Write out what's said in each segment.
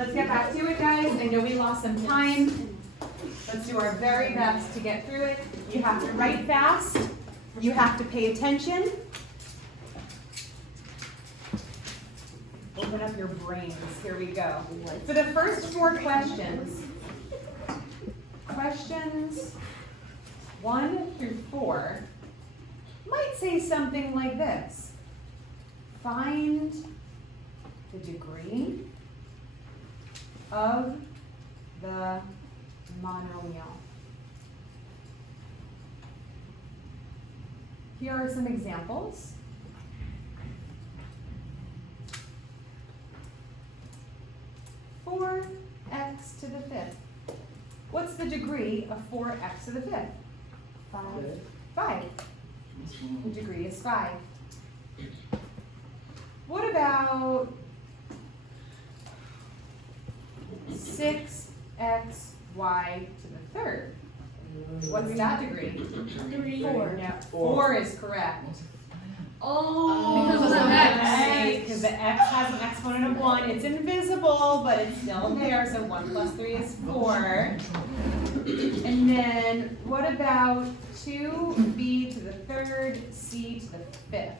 let's get back to it, guys. I know we lost some time. Let's do our very best to get through it. You have to write fast. You have to pay attention. Open up your brains. Here we go. For the first 4 questions, questions 1 through 4 might say something like this. Find the degree of the monomial. Here are some examples. Four x to the 5th. What's the degree of 4x to the 5th? 5. The degree is 5. What about 6xy to the 3rd? What's that degree? 4. No, 4 is correct. Oh, because of the x. Because the x has an exponent of 1. It's invisible, but it's still there. So 1 plus 3 is 4. And then what about 2b to the 3rd, c to the 5th?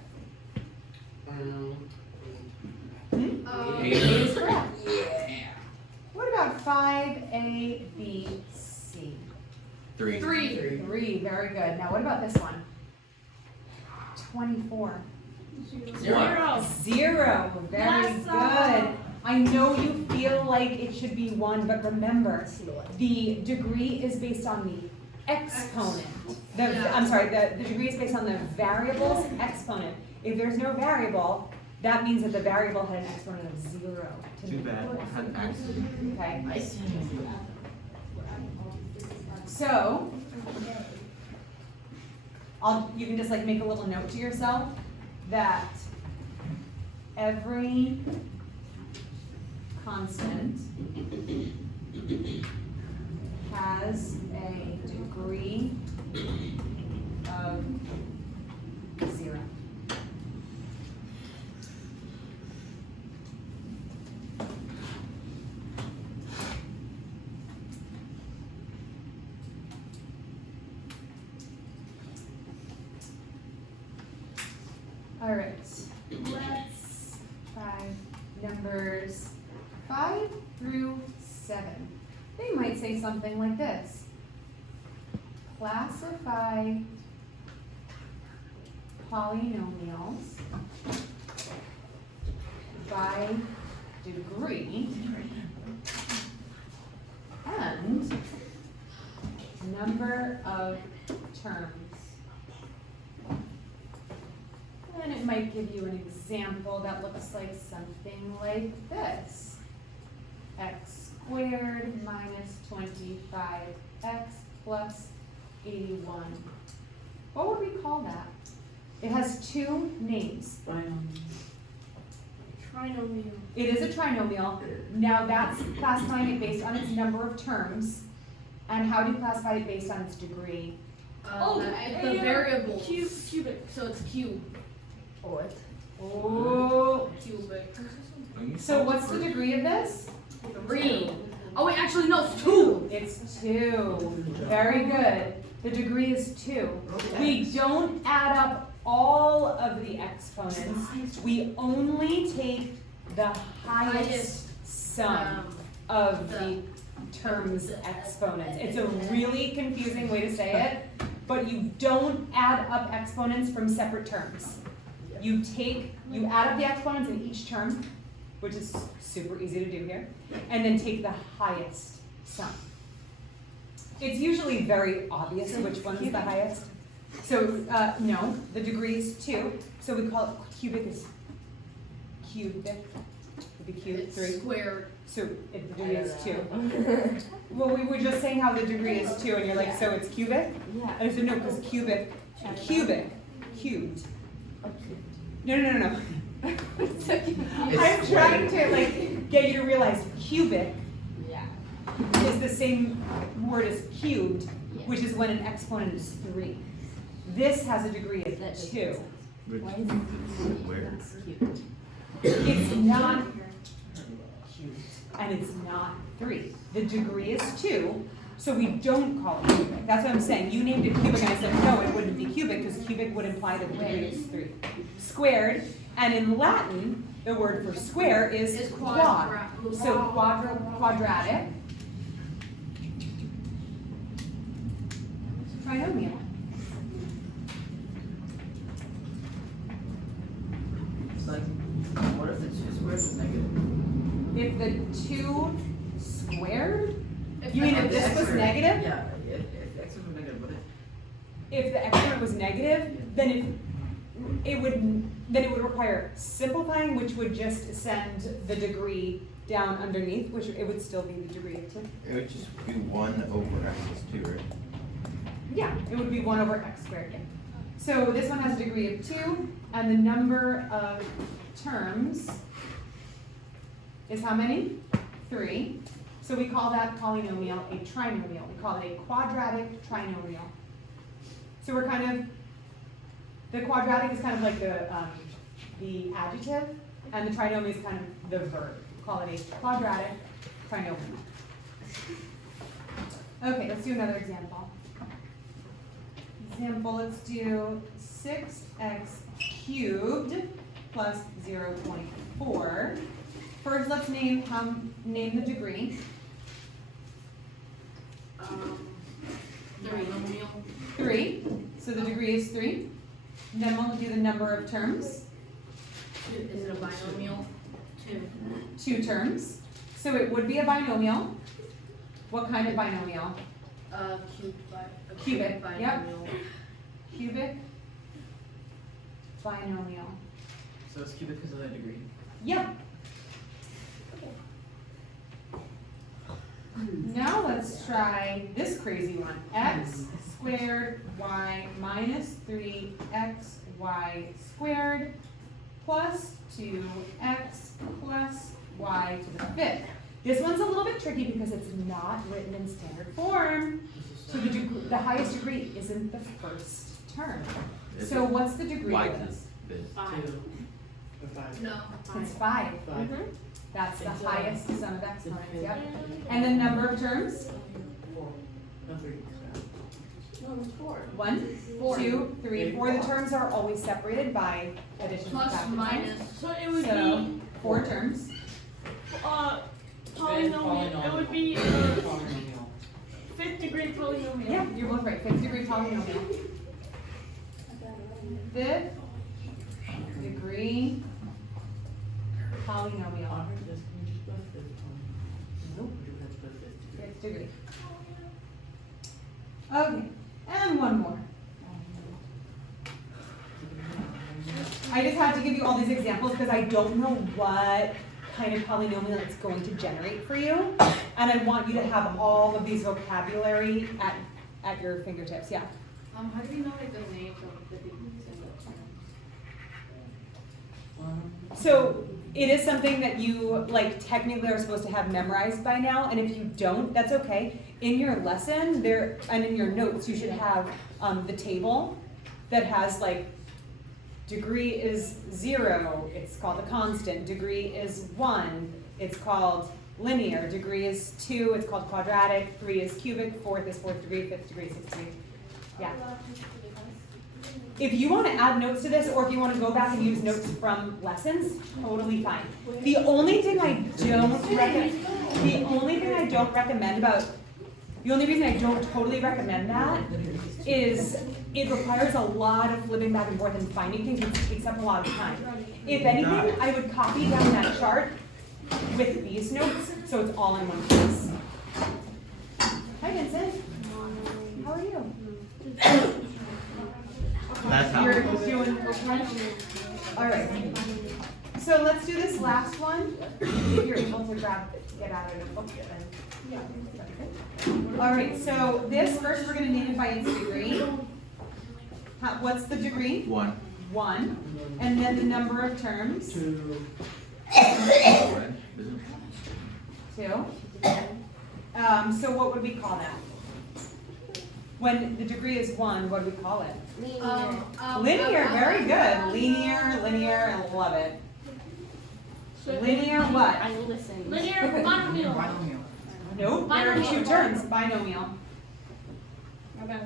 A is correct. Yeah. What about 5a, b, c? 3. 3, very good. Now what about this one? 24. 0, very good. I know you feel like it should be 1, but remember, the degree is based on the exponent. The degree is based on the variable's exponent. If there's no variable, that means that the variable had an exponent of 0. Too bad. Okay. So, you can just like make a little note to yourself that every constant has a degree of 0. All right, let's numbers 5 through 7. They might say something like this. Classify polynomials by degree and number of terms. And it might give you an example that looks like something like this. X squared minus 25x plus 81. What would we call that? It has 2 names. Trinomial. It is a trinomial. Now that's classifying it based on its number of terms. And how do you classify it based on its degree? The variable. Cubic. So it's cube. Oh. Cubic. So what's the degree of this? 3. Oh wait, actually no, it's 2. It's 2. Very good. The degree is 2. We don't add up all of the exponents. We only take the highest sum of the term's exponents. It's a really confusing way to say it, but you don't add up exponents from separate terms. You add up the exponents in each term, which is super easy to do here, and then take the highest sum. It's usually very obvious which one is the highest. So, no, the degree is 2, so we call it cubic is cubic. Would be cube 3. Squared. So the degree is 2. Well, we were just saying how the degree is 2, and you're like, so it's cubic? Yeah. And I said, no, because cubed. No. I'm trying to like get you to realize cubic is the same word as cubed, which is when an exponent is 3. This has a degree of 2. Why is it Where? cute? It's not cubed. and it's not 3. The degree is 2, so we don't call it cubic. That's what I'm saying. You named it cubic, and I said, no, it wouldn't be cubic, because cubic would imply that the degree is 3. Squared, and in Latin, the word for square is quad. So quadratic. Trinomial. It's like, what if the 2 squares is negative? If the 2 squared, If you mean the if this was negative? Yeah, if x was negative, would it? If the exponent was negative, then it would require simplifying, which would just send the degree down underneath, which it would still be the degree of 2. It would just be 1 over x is 2, right? Yeah, it would be 1 over x squared. Yeah. So this one has a degree of 2, and the number of terms is how many? 3. So we call that polynomial a trinomial. We call it a quadratic trinomial. So we're kind of, the quadratic is kind of like the adjective, and the trinomial is kind of the verb. We call it a quadratic trinomial. Okay, let's do another example. Let's do 6x cubed plus 0.4. First, let's name the degree. 3. So the degree is 3. Then we'll do the number of terms. Is it a binomial? 2. 2 terms. So it would be a binomial. What kind of binomial? Cubic, yep. Cubic binomial. So it's cubic because of the degree. Yep. Now let's try this crazy one. X squared y minus 3xy squared plus 2x plus y to the 5th. This one's a little bit tricky because it's not written in standard form. So the highest degree isn't the first term. So what's the degree Y of this? is 2. No. It's 5. That's the highest sum of exponents, yep. And the number of terms? 1, 2, 3, 4. The terms are always separated by addition. Plus minus. So it would So be 4 terms. polynomial. It would be 5th degree polynomial. Yeah, you're both right. 5th degree polynomial. 5th degree polynomial. Nope. 5th degree. Okay, and one more. I just had to give you all these examples because I don't know what kind of polynomial it's going to generate for you. And I want you to have all of these vocabulary at your fingertips, yeah. How do you know like the names of the degrees and the terms? So it is something that you like technically are supposed to have memorized by now, and if you don't, that's okay. In your lesson there and in your notes, you should have the table that has like degree is 0, it's called a constant. Degree is 1, it's called linear. Degree is 2, it's called quadratic. 3 is cubic. 4th is 4th degree. 5th degree, 6th degree. Yeah. If you want to add notes to this, or if you want to go back and use notes from lessons, totally fine. The only reason I don't totally recommend that is it requires a lot of flipping back and forth and finding things, which takes up a lot of time. If anything, I would copy down that chart with these notes, so it's all in one place. Hi, Vincent. How are you? That's how. You're doing which one? All right. So let's do this last one. If you're able to get out of the book, then. All right. So this first, we're going to name it by its degree. What's the degree? 1. 1. And then the number of terms? 2. 2. So what would we call that? When the degree is 1, what do we call it? Linear, very good. Linear, I love it. Linear what? Linear 1 Binomial. Binomial. Nope, there are two terms, binomial. Okay.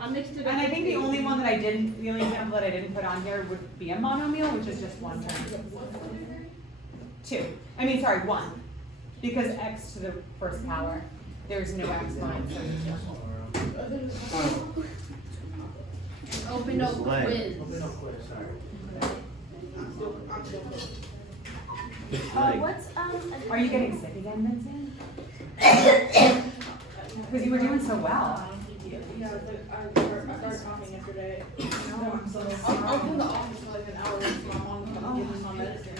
I mixed it up. And I think the only example that I didn't put on here would be a monomial, which is just one term. One. Because x to the first power, there's no exponent, so it's just Open up Leg. quiz. What's Are you getting sick again, Vincent? Because you were doing so well. Yeah, I started coughing yesterday. I was in the office for like an hour waiting for my mom to come and give me my medicine.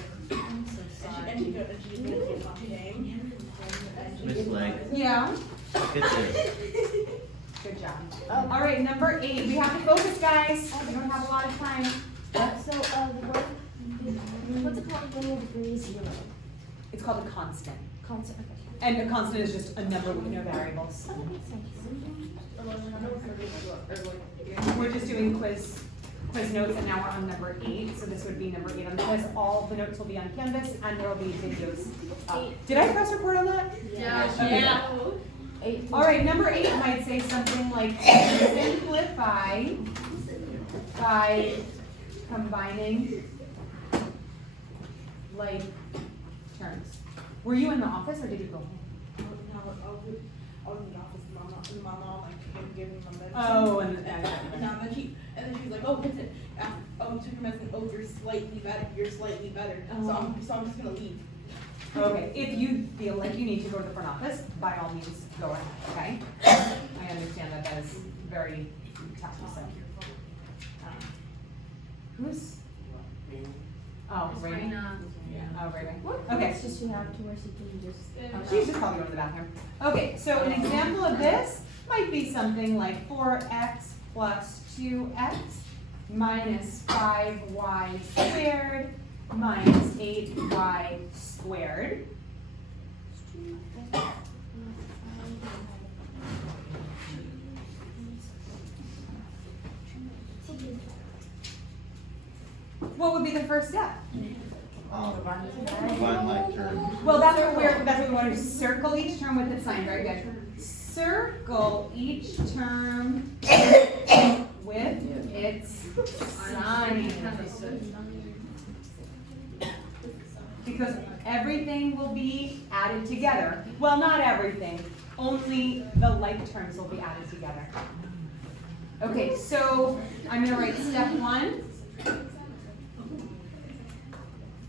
And she didn't get my name. Miss Leg. Yeah. Get this. Good job. All right, number 8. We have to focus, guys. We don't have a lot of time. what's it called when your degree is 0? It's called a constant. Constant. Okay. And a constant is just a number with no variables. Oh, that makes sense. We're just doing quiz notes, and now we're on number 8. So this would be number 8 on the quiz. All the notes will be on Canvas, and there will be videos up. Did I press record on that? Yeah. Okay. Yeah. 8. All right, number 8 might say something like simplify by combining like terms. Were you in the office or did you go home? I was in the office, my mom like gave me my medicine. Oh, and And then she was like, oh, Vincent, you took your medicine. Oh, you're slightly better. So I'm just gonna leave. okay. If you feel like you need to go to the front office, by all means, go ahead. Okay. I understand that is very tough. So, who's? Oh, Raina. Sabrina. Oh, Raina. What Okay. class does she have to where she can just? She's just probably going to the bathroom. Okay, so an example of this might be something like 4x plus 2x minus 5y squared minus 8y squared. What would be the first step? One like term. Well, that's what we want to circle each term with its sign. Very good. Circle each term with its sign. Because everything will be added together. Well, not everything. Only the like terms will be added together. Okay, so I'm going to write step 1.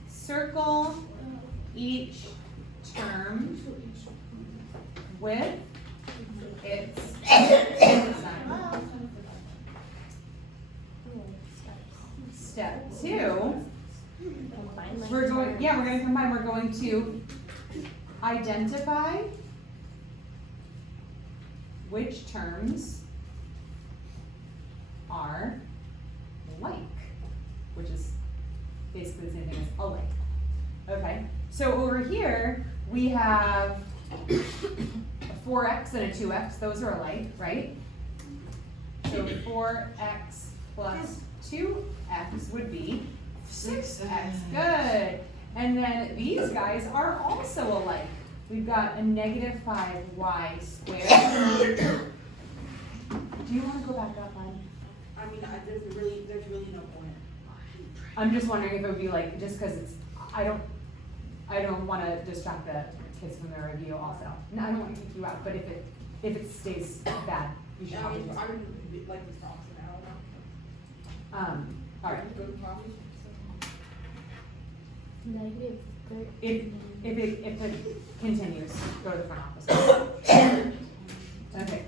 Circle each term with its sign. Step 2, we're going to combine. We're going to identify which terms are like, which is basically the same thing as alike. Okay, so over here we have a 4x and a 2x. Those are alike, right? So 4x plus 2x would be 6x. Good. And then these guys are also alike. We've got a negative 5y squared. Do you want to go back up, hon? I mean, there's really no point. I'm just wondering if it would be like, just because it's, I don't want to distract the kids from their review also. No, I don't want to kick you out, but if it stays bad, you should I probably mean, just. I would like this option. I don't know. All right. Go to coffee. Negative. If it continues, go to the front office. Okay.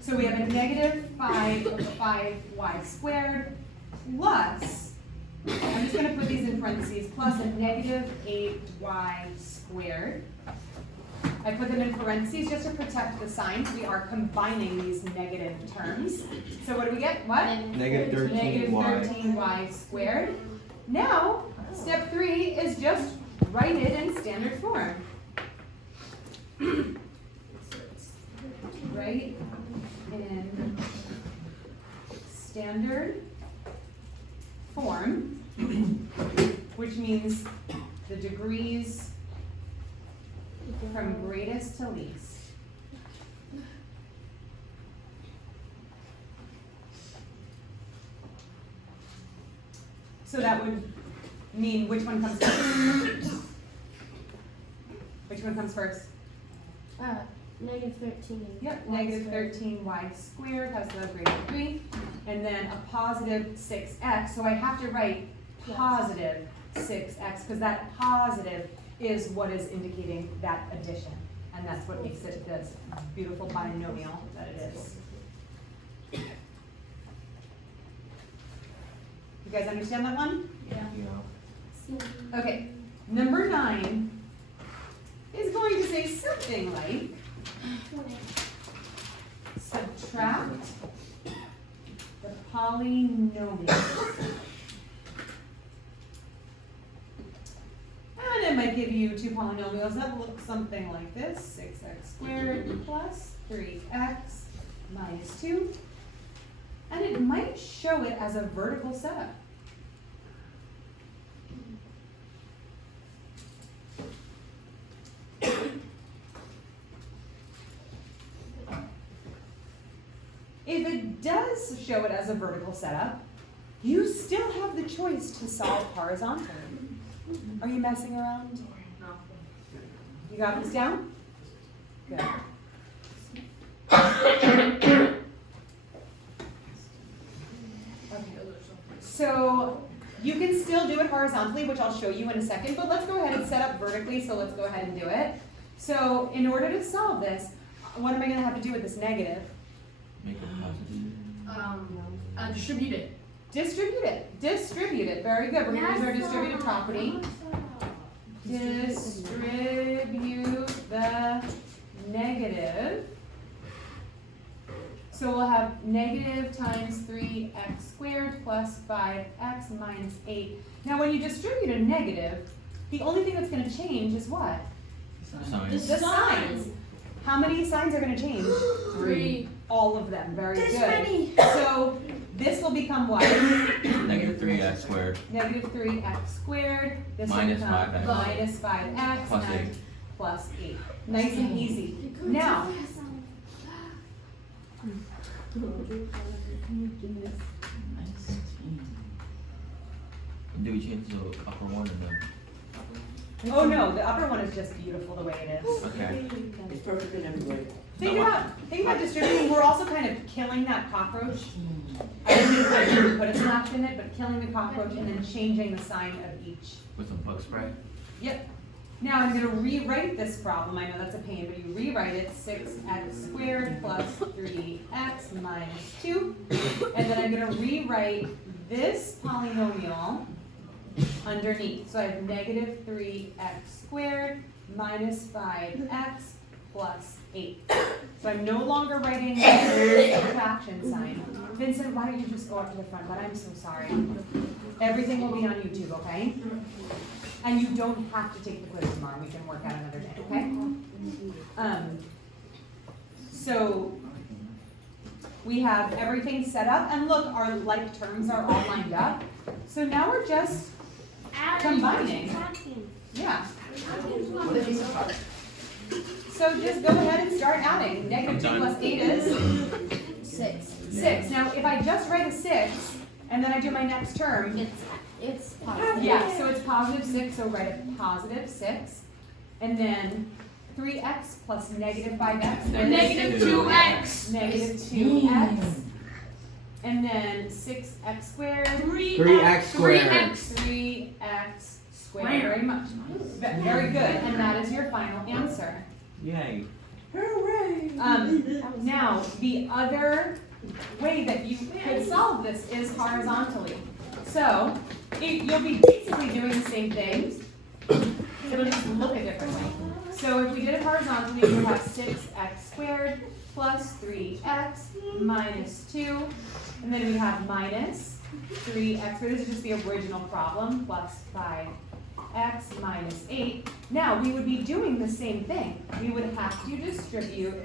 So we have a negative 5y squared plus, I'm just going to put these in parentheses, plus a negative 8y squared. I put them in parentheses just to protect the signs. We are combining these negative terms. So what do we get? What? Negative 13y. Negative 13y squared. Now, step 3 is just write it in standard form. Write in standard form, which means the degrees from greatest to least. So that would mean which one comes first? Which one comes first? Negative 13. Yep, Y negative squared. 13y squared has the greater than 3, and then a positive 6x, so I have to write positive 6x, because that positive is what is indicating that addition, and that's what makes it this beautiful binomial that it is. You guys understand that one? Yeah. Okay, number 9 is going to say something like, subtract the polynomials. And it might give you two polynomials that look something like this, 6x squared plus 3x minus 2. And it might show it as a vertical setup. If it does show it as a vertical setup, you still have the choice to solve horizontally. Are you messing around? No. You got this down? Good. Okay. So you can still do it horizontally, which I'll show you in a second, but let's go ahead and set up vertically, so let's go ahead and do it. So in order to solve this, what am I going to have to do with this negative? Make it positive. Distribute it. Distribute it. Distribute it. Very good. We're going to use our distributive property. Distribute the negative. So we'll have negative times 3x squared plus 5x minus 8. Now when you distribute a negative, the only thing that's going to change is what? Signs. The signs. How many signs are going to change? 3. All of them. Very good. So this will become what? Negative 3x squared. Negative 3x squared. This Minus will become 5x. minus 5x Plus and 8. plus 8. Nice and easy. Now, Do we change the upper one and the? oh no, the upper one is just beautiful the way it is. Okay. It's perfect in every way. Think about distributing. We're also kind of killing that cockroach. I didn't put a slash in it, but killing the cockroach and then changing the sign of each. With some bug spray? Yep. Now I'm going to rewrite this problem. I know that's a pain, but you rewrite it 6x squared plus 3x minus 2. And then I'm going to rewrite this polynomial underneath. So I have negative 3x squared minus 5x plus 8. So I'm no longer writing the subtraction sign. Vincent, why don't you just go up to the front? But I'm so sorry. Everything will be on YouTube, okay? And you don't have to take the quiz tomorrow. We can work out another day, okay? So we have everything set up, and look, our like terms are all lined up. So now we're just combining. Yeah. So just go ahead and start adding. Negative 2 plus 8 is 6. Now, if I just write a 6, and then I do my next term, It's positive. yeah, so it's positive 6, so write a positive 6. And then 3x plus negative 5x is Negative 2x. negative 2x. And then 6x squared. 3x squared. 3x squared. Very much. Very good. And that is your final answer. Yay. Now, the other way that you could solve this is horizontally. So, you'll be basically doing the same thing. It'll just look a different way. So if we did it horizontally, we would have 6x squared plus 3x minus 2. And then we have minus 3x squared. This is just the original problem, plus 5x minus 8. Now, we would be doing the same thing. We would have to distribute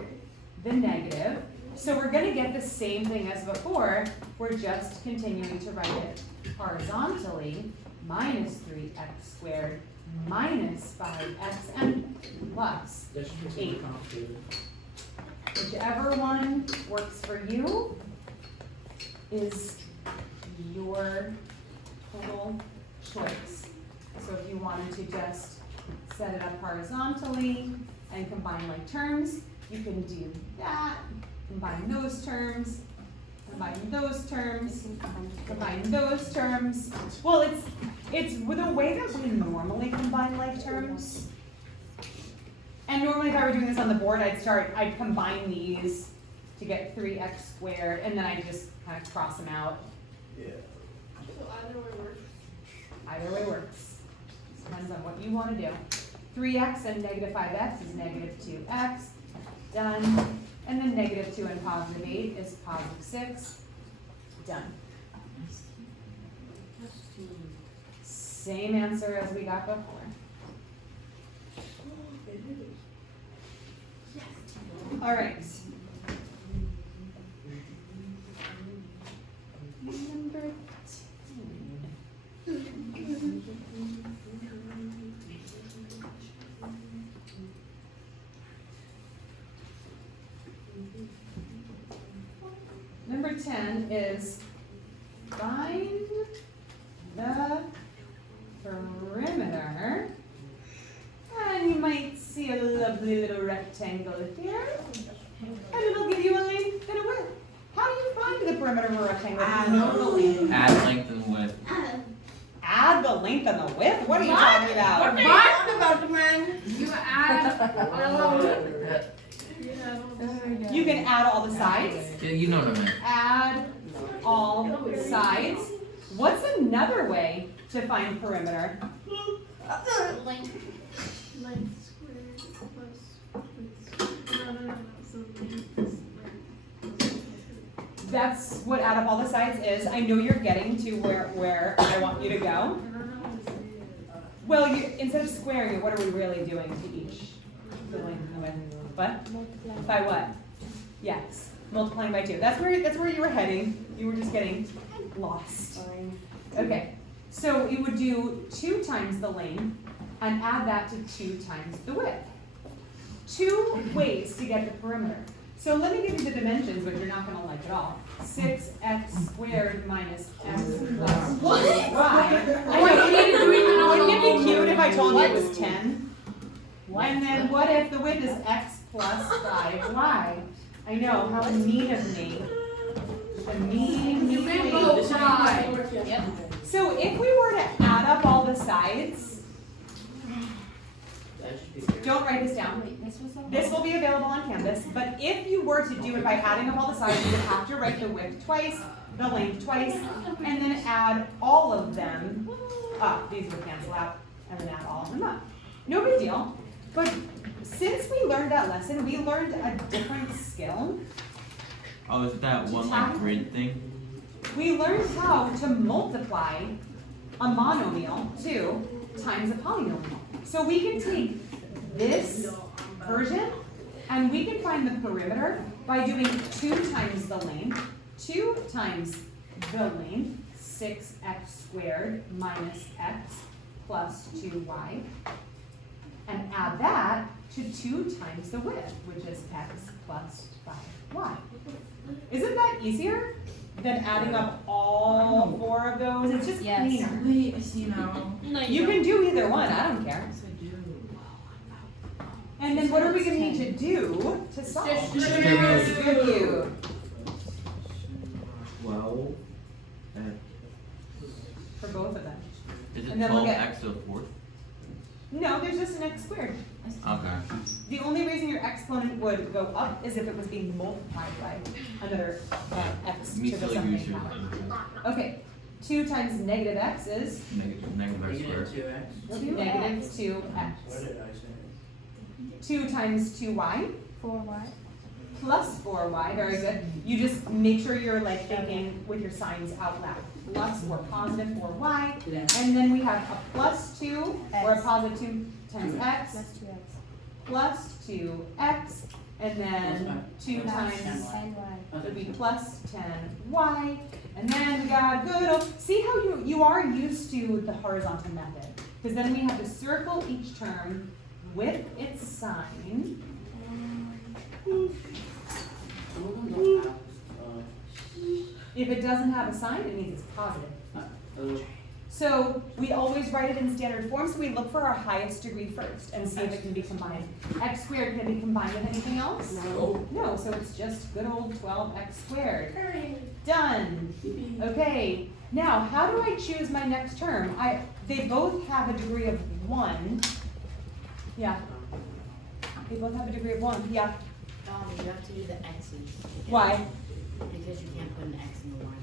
the negative. So we're going to get the same thing as before. We're just continuing to write it horizontally, minus 3x squared minus 5x and plus That just makes it 8. more complicated. Whichever one works for you is your total choice. So if you wanted to just set it up horizontally and combine like terms, you can do that. Combine those terms, combine those terms, combine those terms. Well, it's the way that we normally combine like terms. And normally if I were doing this on the board, I'd combine these to get 3x squared, and then I'd just kind of cross them out. Yeah. So either way works. Either way works. Depends on what you want to do. 3x and negative 5x is negative 2x. Done. And then negative 2 and positive 8 is positive 6. Done. Same answer as we got before. All right. Number 10. Number 10 is find the perimeter. And you might see a lovely little rectangle here. And it'll give you a length and a width. How do you find the perimeter of a rectangle? Do you know the length? Add length and width. Add the length and the width? What are you talking about? What are you talking about, man? You add. You can add all the sides. Yeah, you know what I meant. Add all sides. What's another way to find perimeter? Length squared plus width. No. So length is That's what add up all the sides is. I know you're getting to where I want you to go. Well, instead of squaring it, what are we really doing to each? The length and the width. What? By what? Yes, multiplying by 2. That's where you were heading. You were just getting lost. Okay, so you would do 2 times the length and add that to 2 times the width. 2 ways to get the perimeter. So let me give you the dimensions, which you're not going to like at all. 6x squared minus x plus y. Wouldn't it be cute if I told you it was 10? And then what if the width is x plus 5y? I know, how mean of me. The mean. Yep. So if we were to add up all the sides, That should be there. don't write this down. This will be available on Canvas, but if you were to do it by adding up all the sides, you would have to write the width twice, the length twice, and then add all of them up. These would cancel out, and then add all of them up. No big deal, but since we learned that lesson, we learned a different skill. Oh, is that one like grid thing? We learned how to multiply a monomial 2 times a polynomial. So we can take this version and we can find the perimeter by doing 2 times the length, 2 times the length, 6x squared minus x plus 2y, and add that to 2 times the width, which is x plus 5y. Isn't that easier than adding up all 4 of those? It's just Yes. cleaner. Wait, I see now. You can do either one, I don't care. Yes, I do. And then what are we gonna need to do to solve? Distribute. Distribute. 12 and For both of them. Is it And then we'll 12x to the 4th? No, there's just an x squared. Okay. The only reason your exponent would go up is if it was being multiplied by another x Me to the silly something goose. power. Okay, 2 times negative x is Negative x squared. -2x. 2x. negative 2x. What did I say? 2 times 2y 4y. plus 4y, very good. You just make sure you're like thinking with your signs out loud. Plus or positive 4y. And then we have a plus 2 or a X. positive 2 times x Plus 2x. plus 2x. And then 2 times 10y. would be plus 10y. And then we got good old, see how you are used to the horizontal method. because then we have to circle each term with its sign. If it doesn't have a sign, it means it's positive. So we always write it in standard form, so we look for our highest degree first and see if it can be combined. X squared, can it be combined with anything else? No. No, so it's just good old 12x squared. Done. Okay, now how do I choose my next term? They both have a degree of 1. Yeah. They both have a degree of 1, yeah. You have to do the X's. Why? Because you can't put an X in the line.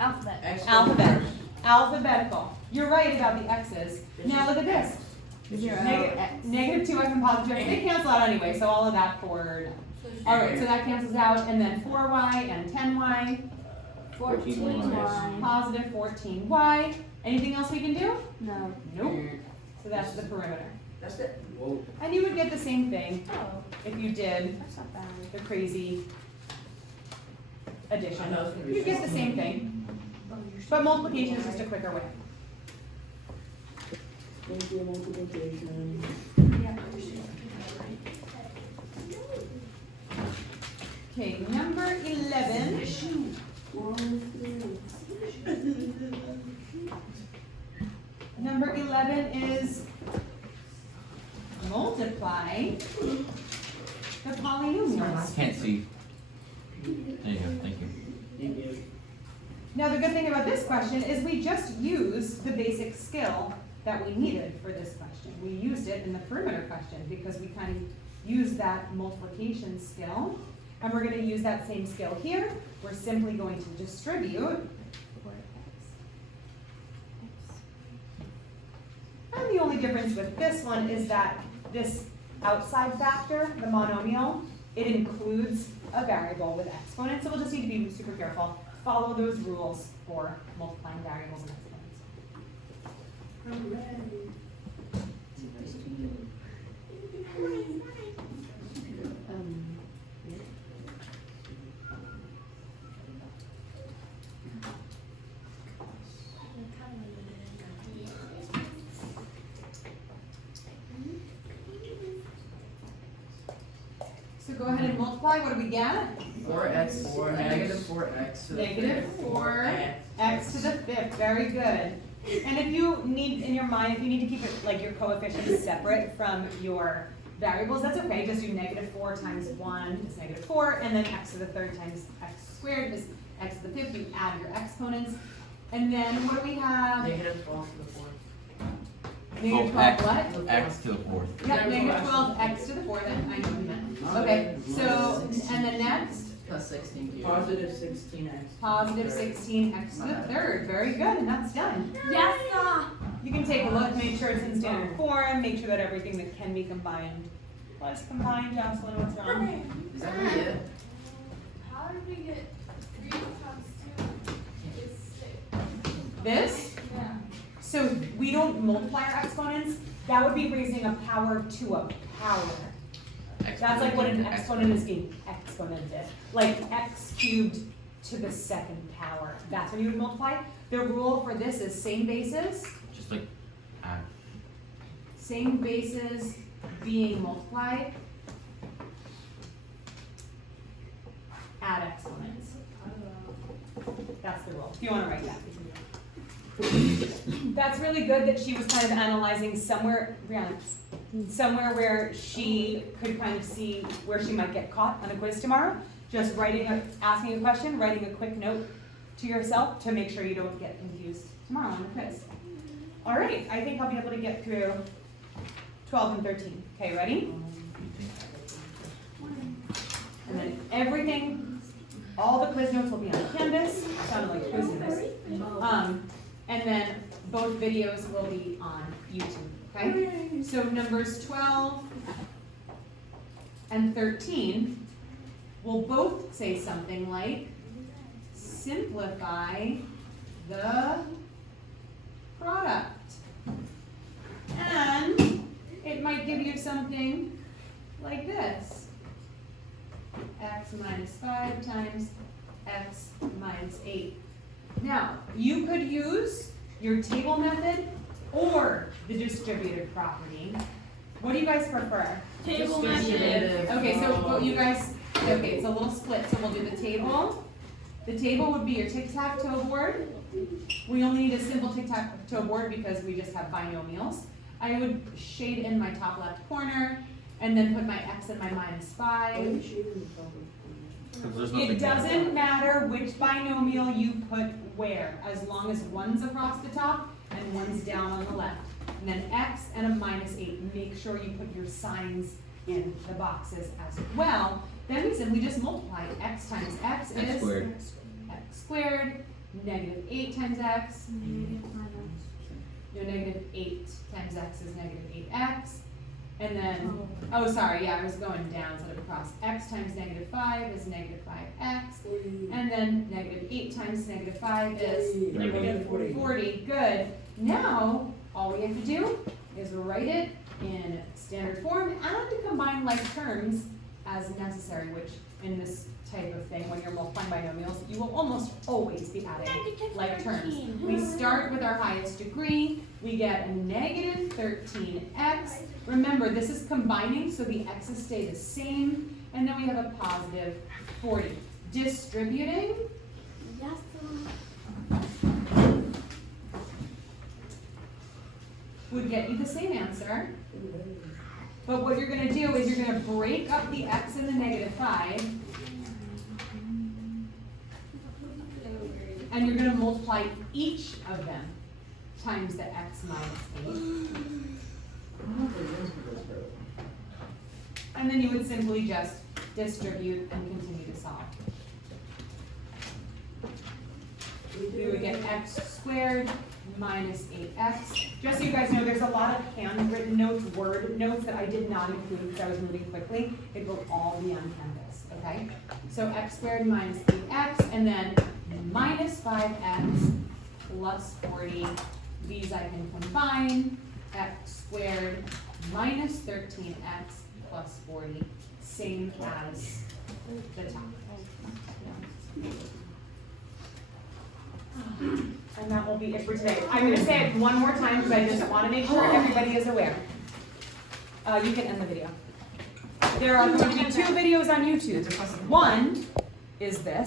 Alphabet. Alphabet. Alphabetical. You're right about the X's. Now look at this. Negative 2x and positive 2x, they cancel out anyway, so all of that forward. Alright, so that cancels out, and then 4y and 10y, 14y. positive 14y. Anything else we can do? No. Nope. So that's the perimeter. That's it. Whoa. And you would get the same thing Oh, if you did that's not bad. the crazy addition. I know it's gonna be You'd get the fun. same thing. But multiplication is just a quicker way. Thank you, multiplication. Okay, number 11. Number 11 is multiply the polynomials. Can't see. There you go, thank you. Thank you. Now, the good thing about this question is we just used the basic skill that we needed for this question. We used it in the perimeter question because we kind of used that multiplication skill. And we're going to use that same skill here. We're simply going to distribute. And the only difference with this one is that this outside factor, the monomial, it includes a variable with exponents. So we'll just need to be super careful. Follow those rules for multiplying variables and exponents. So go ahead and multiply. What do we get? 4x, negative 4x. to the Negative fifth. 4x to the 5th. Very good. And if you need, in your mind, if you need to keep it like your coefficients separate from your variables, that's okay. Just do negative 4 times 1 is negative 4, and then x to the 3rd times x squared is x to the 5th. You add your exponents. And then what do we have? Negative 12 to the 4th. Negative 12 what? X to the 4th. Yep, negative 12x to the 4th. I know what you meant. Okay, so, and then next? Plus 16 here. Positive 16x. Positive 16x to the 3rd. Very good, and that's done. Yes, You can take a look, make sure it's in standard form, make sure that everything that can be combined was combined. Jocelyn, what's wrong? Is that really it? How did we get 3 times 2 is 6? This? Yeah. So we don't multiply our exponents. That would be raising a power to a power. That's like what an exponent is being exponented. Like x cubed to the 2nd power. That's when you would multiply. The rule for this is same bases. Just like add. Same bases being multiplied, add exponents. That's the rule. If you want to write that, you can do it. That's really good that she was kind of analyzing somewhere, Brianna, somewhere where she could kind of see where she might get caught on a quiz tomorrow. Just asking a question, writing a quick note to yourself to make sure you don't get confused tomorrow on the quiz. All right, I think I'll be able to get through 12 and 13. Okay, ready? And then everything, all the quiz notes will be on Canvas. Sounded like quizzes. And then both videos will be on YouTube, okay? So numbers 12 and 13 will both say something like, simplify the product. And it might give you something like this. X minus 5 times x minus 8. Now, you could use your table method, or the distributive property. What do you guys prefer? Table Distributive. Okay, so what you guys, okay, it's a little split, so we'll do the table. The table would be your tic-tac-toe board. We only need a simple tic-tac-toe board because we just have binomials. I would shade in my top left corner and then put my x and my -5. Because there's nothing It there. doesn't matter which binomial you put where, as long as one's across the top and one's down on the left. And then x and a -8, make sure you put your signs in the boxes as well. Then we simply just multiply. X times x is X squared. x squared, -8 times x, no, -8 times x is -8x. And then, oh, sorry, yeah, I was going down instead of across. X times -5 is -5x. And then -8 times -5 is -40. Good. Now, all we have to do is write it in standard form and combine like terms as necessary, which in this type of thing, when you're multiplying binomials, you will almost always be adding like terms. We start with our highest degree. We get a -13x. Remember, this is combining, so the x's stay the same. And then we have a +40. Distributing, would get you the same answer. But what you're gonna do is you're gonna break up the x and the -5. And you're gonna multiply each of them times the x -8. And then you would simply just distribute and continue to solve. We would get x squared -8x. Just so you guys know, there's a lot of handwritten notes, word notes that I did not include because I was moving quickly. It will all be on Canvas, okay? So x squared -8x, and then -5x plus 40. These I can combine. X squared -13x plus 40, same as the top. And that will be it for today. I'm gonna say it one more time because I just wanna make sure everybody is aware. You can end the video. There are going to be 2 videos on YouTube. One is this.